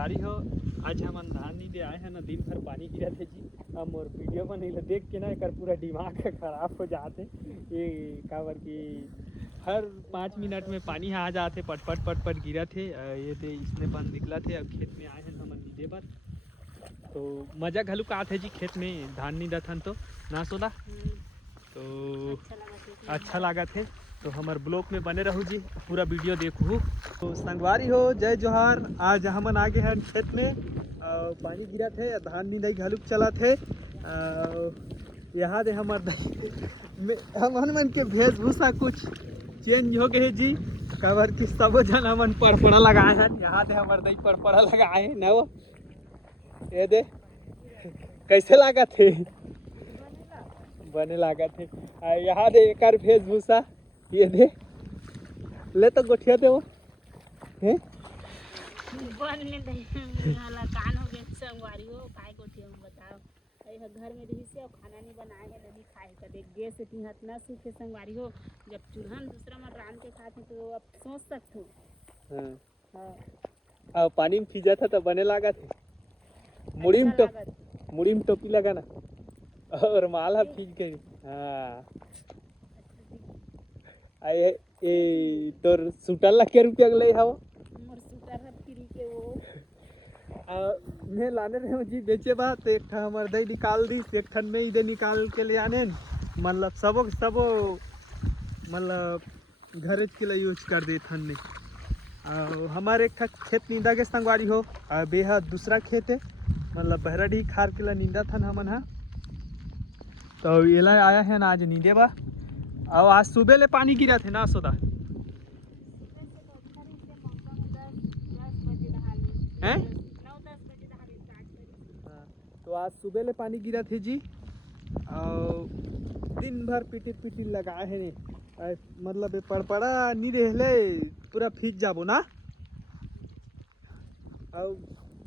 संगवारी हो। आज हम धान नहीं दे आए हैं ना, दिन भर पानी गिरा थे जी। हम और वीडियो बने देख के ना एक पूरा दिमाग खराब हो जाते। ये काबर की हर 5 मिनट में पानी आ जाते, पट पट पट पट गिरा थे। ये थे इसमें बंद निकला थे। अब खेत में आए हैं हम नींदे पर, तो मजा घलू का आते जी खेत में धान नहीं दथन तो ना सोदा, तो अच्छा लगा थे। तो हमार ब्लॉग में बने रहू जी, पूरा वीडियो देखू। तो संगवारी हो, जय जोहार। आज हमन आगे हैं खेत में, पानी गिरा थे, धान निंदाई घलुक चला थे। यहाँ दे हमार हमन मन के वेशभूषा कुछ चेंज हो गए जी, काबर की सब जन हमन परपड़ा लगाए हैं। यहाँ दे हमार दई परपड़ा लगाए हैं ना, वो ये दे कैसे लगा थे, बने लगा थे। यहाँ दे एक वेशभूषा, ये दे ले तो गोठिया दे वो हैं बनने दे हाला कान हो गए संगवारी हो। काय गोठिया में बताओ, अरे घर में रही से और खाना नहीं बनाए है, नहीं खाए का देख गैस इतनी हतना सूखे संगवारी हो। जब चूल्हा दूसरा में रान के खाते तो अब सोच सकते हो। हां अब पानी में भीजा था तो बने लगा थे। मुड़ी में टोपी लगाना और माला भीज गई। हाँ आए ए तोर सूटर ला के रुपया ले हव मोर सूटर है फ्री के वो मैं लाने रहे जी बेचे बा, तो एक ठा हमर दई निकाल दी, एक ठन में ही दे निकाल के ले आने, मतलब सबो मतलब घरे के लिए यूज कर दे थन ने। हमारे एक ठा खेत नींदा के संगवारी हो, बेहा दूसरा खेत है, मतलब बहराडी खार के लिए नींदा थन हमन हा। तो ये ला आया है ना आज नींदे बा। और आज सुबह ले पानी गिरा थे ना सोदा हैं? तो आज सुबह ले पानी गिरा थे जी, और दिन भर पिटी लगाए है ने। मतलब पड़पड़ा नहीं रहले पूरा फीज जाबो ना। और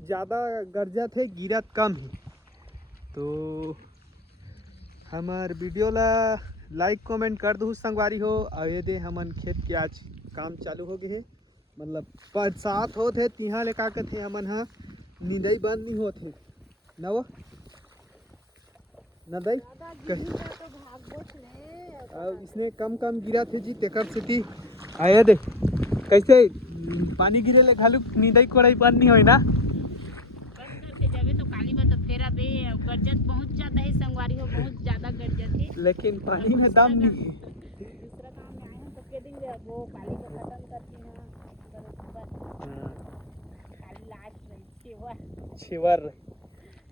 ज़्यादा गर्जा थे, गिरत कम है। तो हमार वीडियो ला लाइक कमेंट कर दू संगवारी हो। और ये दे हमन खेत के आज काम चालू हो गए है, मतलब बरसात होते तिहा ले का थे हमन हा निंदाई बंद नहीं होते ना वो ना दई इसने कम गिरा थे जी, तेकर सिटी आए दे कैसे पानी गिरे ले घालू निंदाई कोड़ाई बंद नहीं होई ना। तो काली बात फेरा बे गर्जत पहुंच जाता है संगवारी हो, बहुत ज्यादा गर्जत है, लेकिन पानी में दम नहीं। दूसरा काम में आए हैं तो के दिन वो काली को खत्म करती हैं काली लास्ट रही छेवर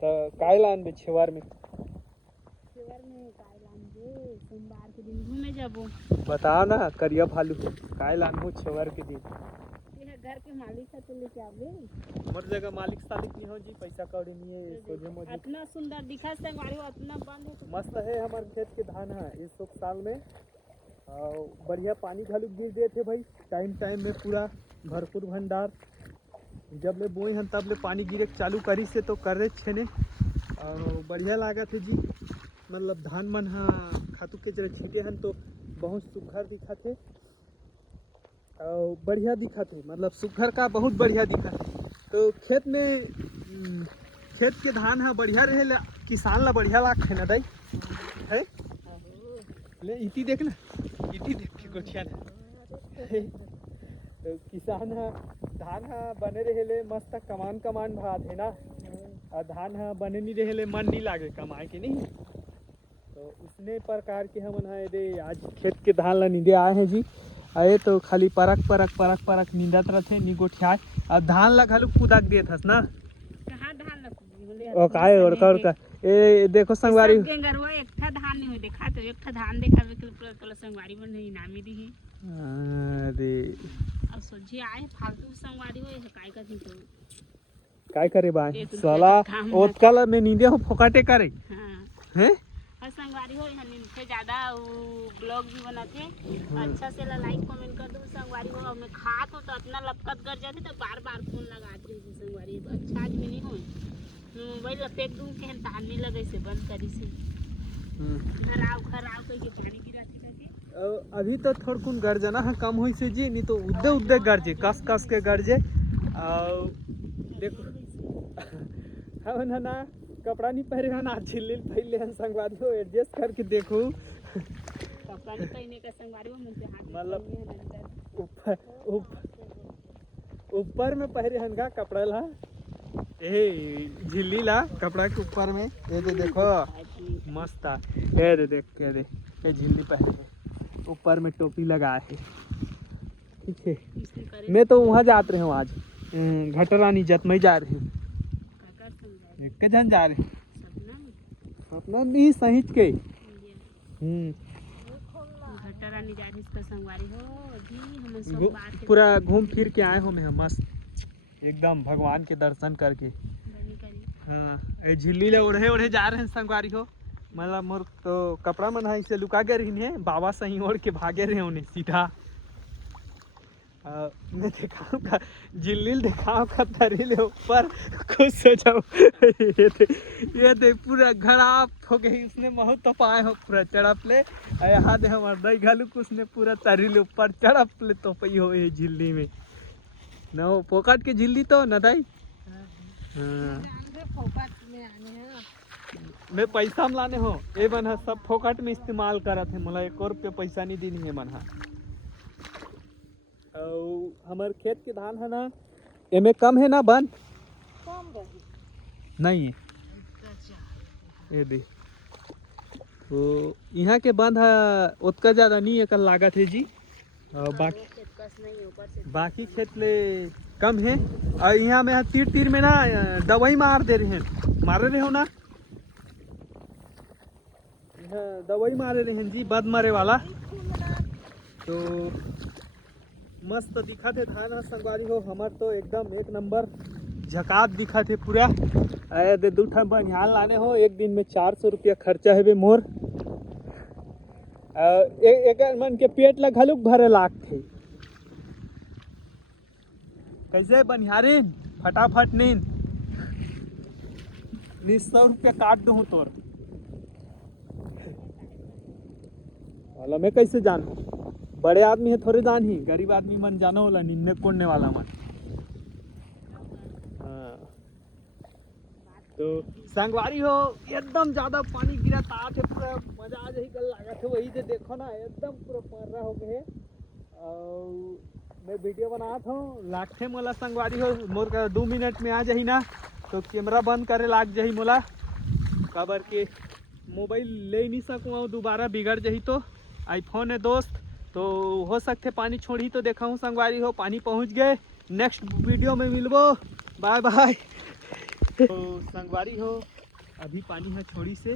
तो काय लान बे छेवर में काय लान दे सोमवार के दिन घूमे जाबो। बताओ ना करिया भालू काय लान हो छेवर के दिन। घर के मालिक है तो लेके आवे, मर जगह मालिक सालिक नहीं हो जी, पैसा कौड़ी नहीं है सोझे मोझे। इतना सुंदर दिखा संगवारी हो, इतना बंद है तो मस्त है। हमारे खेत के धान है इस साल में, और बढ़िया पानी घालू गिर गए थे भाई, टाइम में पूरा भरपूर भंडार। जब ले बोए हैं तब ले पानी गिरे चालू करी से तो कर रहे छे ने, और बढ़िया लगा थे जी। मतलब धान मन हाँ खातू के जरा छीटे हैं तो बहुत सुघर दिखा थे और बढ़िया दिखा थे, मतलब सुघर का बहुत बढ़िया दिखा थे। तो खेत में खेत के धान है बढ़िया रहे, किसान ला बढ़िया लाग है ना दई है। ले इटी देख ना, इटी देख के गोठिया ना तो किसान है धान है बने रहे ले मस्त कमान भात है ना, और धान है बने नहीं रहे ले मन नहीं लागे कमाए के नहीं। तो उसने प्रकार के हम दे आज खेत के धान ला नींदे आए हैं जी। आए तो खाली परक नींदत रहते नी गोठिया, अब धान ला घालू कुदाक दिए थस ना कहां धान ओ काय और का ए देखो संगवारी गेंगरवा एकठा धान नहीं देखा, तो एकठा धान देखावे के तो संगवारी में नहीं नामी दी। अरे अब सोझे आए फालतू संगवारी हो काय का थी तो काय करे बा साला ओतकल में नींदे हो फोकाटे करे। हां हैं और संगवारी हो यहाँ नीचे ज्यादा ब्लॉग भी बनाते अच्छा से लाइक कमेंट कर दो संगवारी हो। और मैं खात हो तो इतना लपकत कर जाती तो बार फोन लगाती हूँ संगवारी। अच्छा आज भी नहीं हो मोबाइल फेंक दूँ के तान नहीं लगे से बंद करी से घर आओ करके पानी गिरा के। अभी तो थोड़कुन गर्जना है कम हुई से जी, नहीं तो उद्दे गरजे कस के गरजे। देखो हम ना कपड़ा नहीं पहरे हन आज झिल्ली पहले हन संगवारी हो एडजस्ट करके देखो कपड़ा नहीं पहने का संगवारी हो मुझे हाथ में मतलब पहने हैं अंदर। ऊपर में पहरे हन का कपड़ा ला ए झिल्ली ला कपड़ा के ऊपर में ये दे देखो मस्त आ ये दे देख के दे ये झिल्ली पहने है ऊपर में टोपी लगा है ठीक है। इसने करे मैं तो वहाँ जात रहे हूँ आज घटरानी जत में जा रही हूँ काका समझाए एक जन जा रहे सपना में अपना नहीं सही के ये घटरा नहीं जा रही इसका संगवारी हो जी हमें सब बात के पूरा घूम फिर के आए हो मैं मस्त एकदम भगवान के दर्शन करके बनी करी। हाँ ये झिल्ली ले ओढ़े ओढ़े जा रहे हैं संगवारी हो मतलब मोर तो कपड़ा मन है इसे लुका के रही है बाबा सही ओढ़ के भागे रहे उन्हें सीधा मैं दिखाऊं का झिल्ली दिखाऊं का तरी ले ऊपर खुश हो जाओ ये दे पूरा खराब हो गई उसने बहुत तो पाए हो पूरा चढ़प ले यहाँ दे हमारे दही घालू उसने पूरा तरी ले ऊपर चढ़प ले तो पई हो ये झिल्ली में न हो पोकट के झिल्ली तो न दाई हाँ मैं पैसा में लाने हो ये मन है सब फोकट में इस्तेमाल करत है मतलब 1 रुपये पैसा नहीं देनी है मन है हमारे खेत के धान है ना एमे कम है ना बन नहीं है ये दे तो यहाँ के बंद है उतना ज़्यादा नहीं है कल लागत है जी और बाकी खेत ले कम है और यहाँ में तीर तीर में ना दवाई मार दे रहे हैं मारे रहे हो ना दवाई मारे रहे हैं जी बद मरे वाला तो मस्त दिखा थे धान संगवारी हो हमार तो एकदम 1 नंबर झकात दिखा थे पूरा दे 2 ठन बनिहाल लाने हो एक दिन में 400 रुपया खर्चा है बे मोर एक मन के पेट ला घलुक भरे लाग थे कैसे बनिहारिन फटाफट नींद 100 रुपया काट दूँ तोर वाला मैं कैसे जानू बड़े आदमी है थोड़े जान ही गरीब आदमी मन जानो होला निन्ने कोड़ने वाला मन हाँ। तो संगवारी हो एकदम ज्यादा पानी गिरा ता थे पूरा मजा आ जाही कल लगा थे वही से देखो ना एकदम पूरा पर्रा हो गए और मैं वीडियो बनात हूँ लागथे मोला संगवारी हो मोर का 2 मिनट में आ जाही ना तो कैमरा बंद करे लाग जाही मोला काबर के मोबाइल ले नहीं सकूँ दोबारा बिगड़ जाही तो आईफोन है दोस्त तो हो सकते पानी छोड़ी तो देखा हूँ संगवारी हो पानी पहुँच गए नेक्स्ट वीडियो में मिलबो बाय बाय तो संगवारी हो अभी पानी है छोड़ी से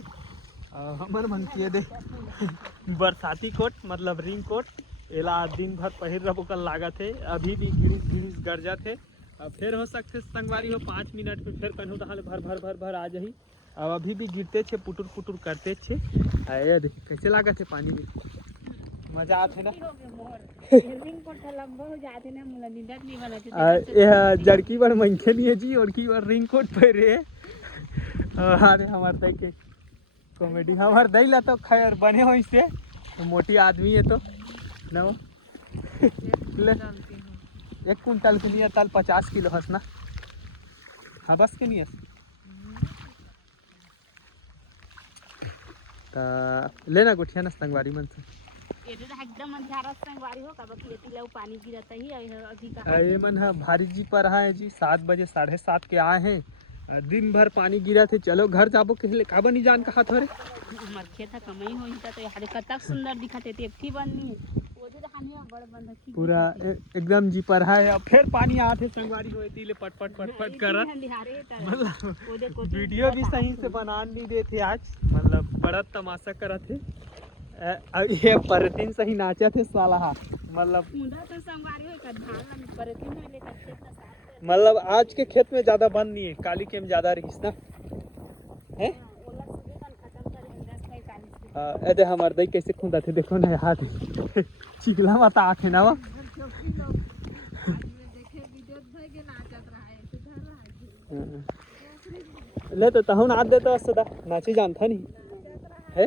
हमर मन किए दे बरसाती कोट मतलब रिंग कोट एला दिन भर पहिर रहो कल लागत है अभी भी घिरिस घिरिस गरजा थे फिर हो सकते संगवारी हो 5 मिनट में फिर कन्हू दहाल भर भर भर भर आ जाही अब अभी भी गिरते छे पुटुर पुटुर करते छे देख कैसे लागत है पानी में मजा आते ना जड़की बार मंखे नहीं है जी और की बार रिंग कोट पहरे अरे हमारे दई के कॉमेडी हमारे दई ला तो खैर बने हो इससे तो मोटी आदमी है तो ना ले 1 कुंटल के लिए ताल 50 किलो हंस ना हाँ बस के नहीं हंस लेना गुठिया ना संगवारी मन से एकदम अंधारा संगवारी हो कब खेती ला पानी गिरता ही अभी का ये मन है भारी जी पर है जी 7 बजे 7:30 के आए हैं दिन भर पानी गिरा थे चलो घर जाबो के काबर नहीं जान कहा थोड़े हमार खेत कमई होई तो यार कतक सुंदर दिखत है एकठी बनी ओजे दहानिया बड़ बंद पूरा एकदम जी पर है फिर पानी आते संगवारी हो इतले पट पट पट पट करत मतलब वीडियो भी सही से बना नहीं देते आज मतलब बड़ा तमाशा करत थे ये परतीन सही नाचा थे साला मतलब मतलब आज के खेत में ज्यादा बंद नहीं है काली के में ज्यादा रहीस ना है अरे हमारे दई कैसे खुंदा थे देखो ना हाथ चिकला मत आखे ना वो ले तो तहुन आद दे तो सदा नाची जानता नहीं है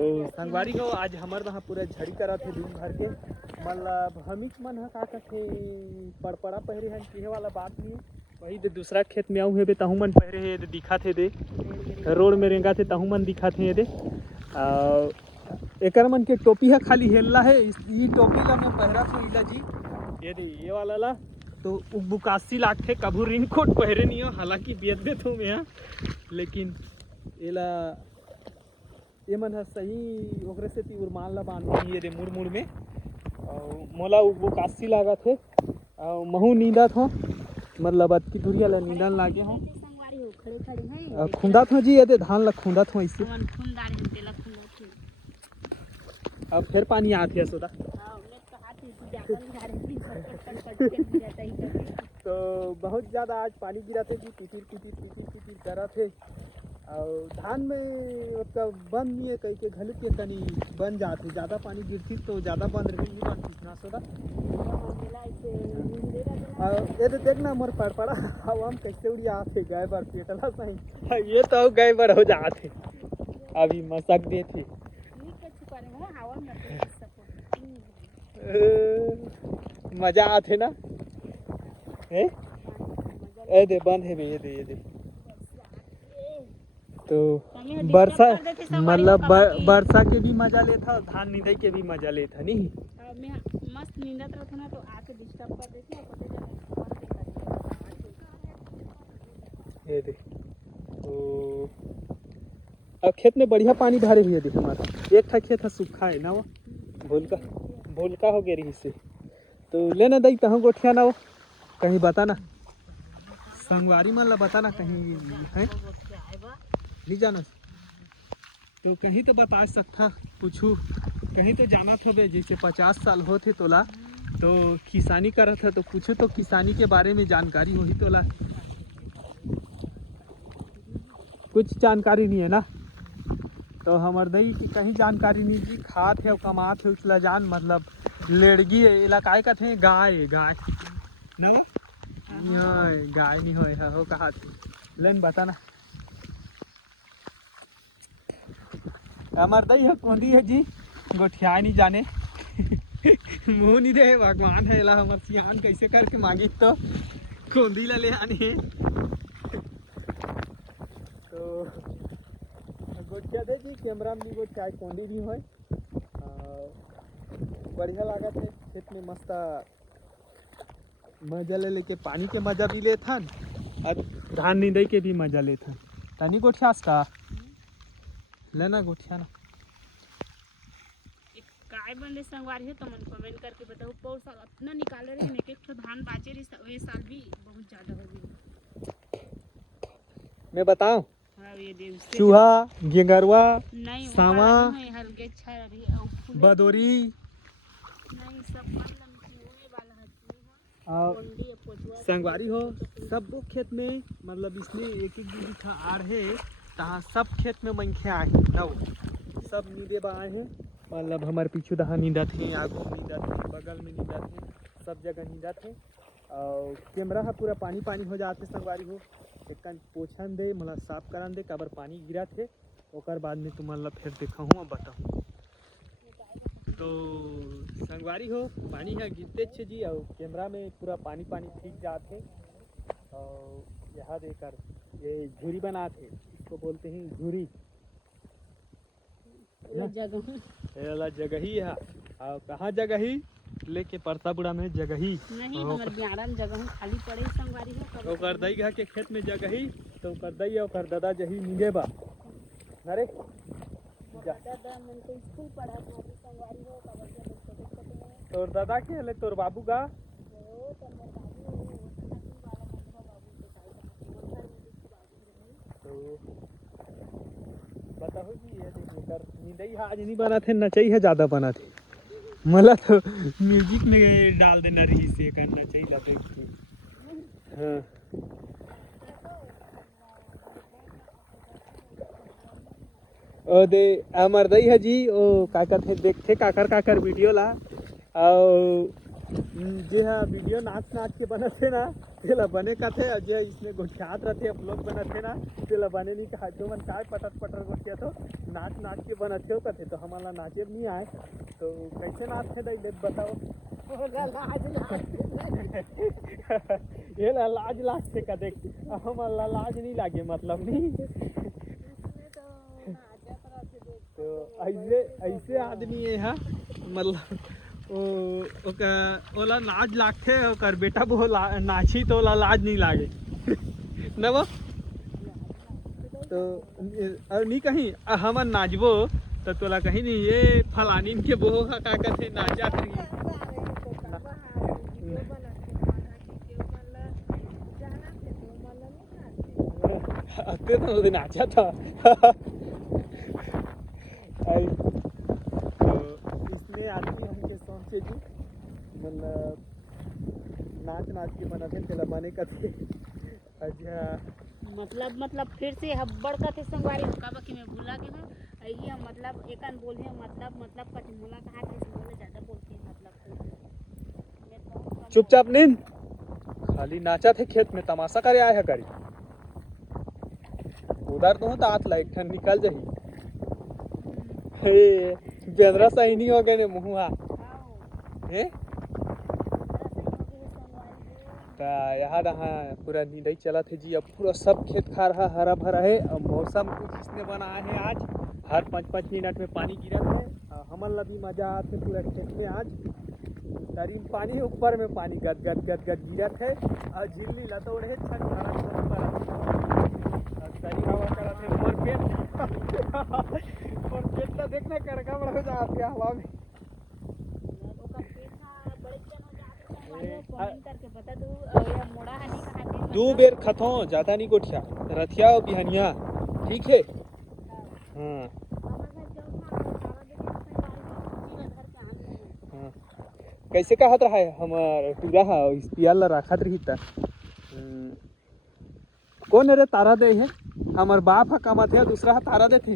तो संगवारी हो आज हमार वहाँ पूरा झड़ी करा थे दिन भर के मतलब हमिक मन हा का कथे पड़पड़ा पहरे हैं किहे वाला बात नहीं है। वही दे दूसरा खेत में आऊँ है बे तहु मन पहरे है दे दिखा थे दे रोड में रेंगा थे तहु मन दिखा थे दे एकर मन के टोपी है खाली हेलला है ई टोपी ला मैं पहरा था इला जी ये दे ये वाला ला तो बुकासी लागे कभू रिंग कोट पहरे नहीं हो हालांकि बेच दे तो मैं लेकिन एला ये मन है सही ओकरे से ती उरमान ला बांध ये दे मुड़ मुड़ में और मोला बुकासी लागा थे और महू नींदा था मतलब अतकी दूरिया ला नींदन लागे हो संगवारी हो खड़े खड़े हैं खुंदा था जी ये दे धान ला खुंदा था इससे मन खुंदार है तेला खुंदा थे अब फिर पानी आती है सोदा हां मैं तो हाथ में जाकर जा रही थी कट जाता ही करके तो बहुत ज़्यादा आज पानी गिरा थे जी पिटिर करा थे और धान में मतलब बंद नहीं है कहीं के घलू के तनी बन जाते ज़्यादा पानी गिरती तो ज़्यादा बंद रही नहीं बनती ना सोदा ये तो देखना मोर पड़ा हम कैसे उड़िया आते गए बार पेटला सही ये तो गए बार हो जाते अभी मसक दे थे मजा आते ना ए दे बंद है ये दे तो वर्षा मतलब वर्षा के भी मजा लेता और धान निंदाई के भी मजा लेता नहीं मैं मस्त नींदत रहता ना तो आके डिस्टर्ब कर देती है ये देख तो अब खेत में बढ़िया पानी भरे हुए देख हमारा एक था खेत है सूखा है ना वो भूलका हो गया रही से तो लेना दई कहाँ गोठिया ना वो कहीं बताना संगवारी मन ला बताना कहीं है नहीं जाना तो कहीं तो बता सकता पूछू कहीं तो जाना था बे जैसे 50 साल होते तोला तो किसानी करा था तो पूछो तो किसानी के बारे में जानकारी हो ही तोला कुछ जानकारी नहीं है ना तो हमार दई की कहीं जानकारी नहीं जी खात है कमात है उसला जान मतलब लेड़गी है इलाकाई का थे गाय ना गाय नहीं हो कहा लेन बताना हमार दई है कोंदी है जी गोठिया नहीं जाने मुँह नहीं दे भगवान है ला हमार सियान कैसे करके मांगी तो कोंदी ला ले आने तो गोठिया दे जी कैमरा में वो चाय कोंदी भी हो बढ़िया लागत है खेत में मस्त मजा ले लेके पानी के मजा भी लेता और धान निंदाई के भी मजा लेता तनी गोठियास का लेना गोठिया ना काय बने संगवारी हो तो मन कमेंट करके बताओ पौर साल अपना निकाले रहे एक एक धान बाचे रही ये साल भी बहुत ज्यादा हो गई मैं बताऊं हां ये दिन चूहा गेंगरवा नहीं सावा हल्के अच्छा रही बदोरी नहीं सब मतलब होने वाला है और संगवारी हो सब खेत में मतलब इसमें एक एक दीदी था आर है तहाँ सब खेत में मनखे आए ना सब नींदे आए हैं मतलब हमारे पीछू दहा नींदा थे आगू नींदा थे बगल में नींदा थे सब जगह नींदा थे और कैमरा है पूरा पानी पानी हो जाते संगवारी हो एक पोछन दे मतलब साफ करन दे काबर पानी गिरा थे ओकर बाद में तुम मतलब फिर देखा हूँ बताऊँ तो संगवारी हो पानी है गिरते छे जी और कैमरा में पूरा पानी पानी ठीक जाते और यहाँ देकर ये झूरी बनाते इसको बोलते हैं झूरी जगह ही है और कहाँ जगह ही लेके परतापुरा में जगह ही नहीं हमर बियारन जगह खाली पड़े संगवारी हो ओकर दई घा के खेत में जगह ही तो ओकर दई ओकर दादा जही नीगे बा अरे दादा मन को स्कूल पढ़ा था संगवारी हो कबर तोर दादा के हले तोर बाबू का तो बताओ जी ये देखिए नींदई आज नहीं बना थे नचई है ज़्यादा बना थे मला तो म्यूजिक में डाल देना रही से करना चाहिए लगे हाँ ओ दे अमर दई है जी ओ काकर थे देखते काकर वीडियो ला और जे हाँ वीडियो नाच के बना थे ना तेला बने का थे और जे इसमें गोठियात रहते ब्लॉग बना थे ना तेला बने नहीं था जो मन काय पटर गोठिया तो नाच के बनत हो कथे तो हमारा नाचे नहीं आए तो कैसे नाचते दैले बताओ। ये लाज लागते का देख हमारा लाज नहीं लागे मतलब नहीं। तो ऐसे ऐसे आदमी है हाँ मतलब ओला लाज लागते ओकर बेटा वो नाची तो ओला लाज नहीं लागे न वो तो और नहीं कहीं हमन नाचबो तो तोला कहीं नहीं ये फलानीन के बोहो का कहते नाचा रही अते तो नाचा था। तो इसमें आदमी हमके सोचे जी मतलब नाच नाच के बनाते तेला बने कथे अच्छा मतलब फिर से हब्बड़ का थे संगवारी का बाकी मैं भूला के मैं यही हम मतलब एकन बोली हम मतलब कति मोला कहा थे बोले ज्यादा बोलती है मतलब चुपचाप नींद खाली नाचा थे खेत में तमाशा करे आए है करी उधर तो दांत लाइक ठन निकल जाही हे बेंद्रा सही नहीं हो गए ने मुहुआ हे यहाँ रहा पूरा नींद चला थे जी। अब पूरा सब खेत खा रहा हरा भरा है। अब मौसम कुछ इसने बना है आज हर 5-5 मिनट में पानी गिरत है। हमन भी मजा आते पूरा खेत में आज शरीर पानी ऊपर में पानी गद गद गद गद गिरत है और झिल्ली लतोड़ है छन सही हवा करत है मोर खेत तो देखना कड़का बड़ा जाते हवा में दो बेर खथो ज्यादा नहीं गोठिया रथिया और बिहनिया ठीक है। हाँ हाँ कैसे कहत रहा है हमार टूरा है इस पियाल रखत रही था कौन रे तारा दे है हमार बाप है कमाते है दूसरा है तारा देती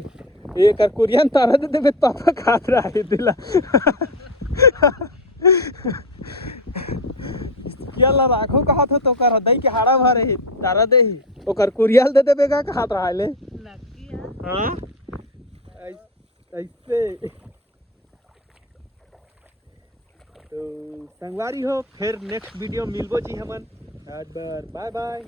एक कुरियन तारा दे देवे पापा खात रहा है दिला पियाला राखो कहा था तो कर दई के हाड़ा भरे ही तारा दे ही ओकर कुरियल दे देबे का खात रहा ले हां ऐसे तो संगवारी हो फिर नेक्स्ट वीडियो मिलबो जी हमन आज बाय बाय।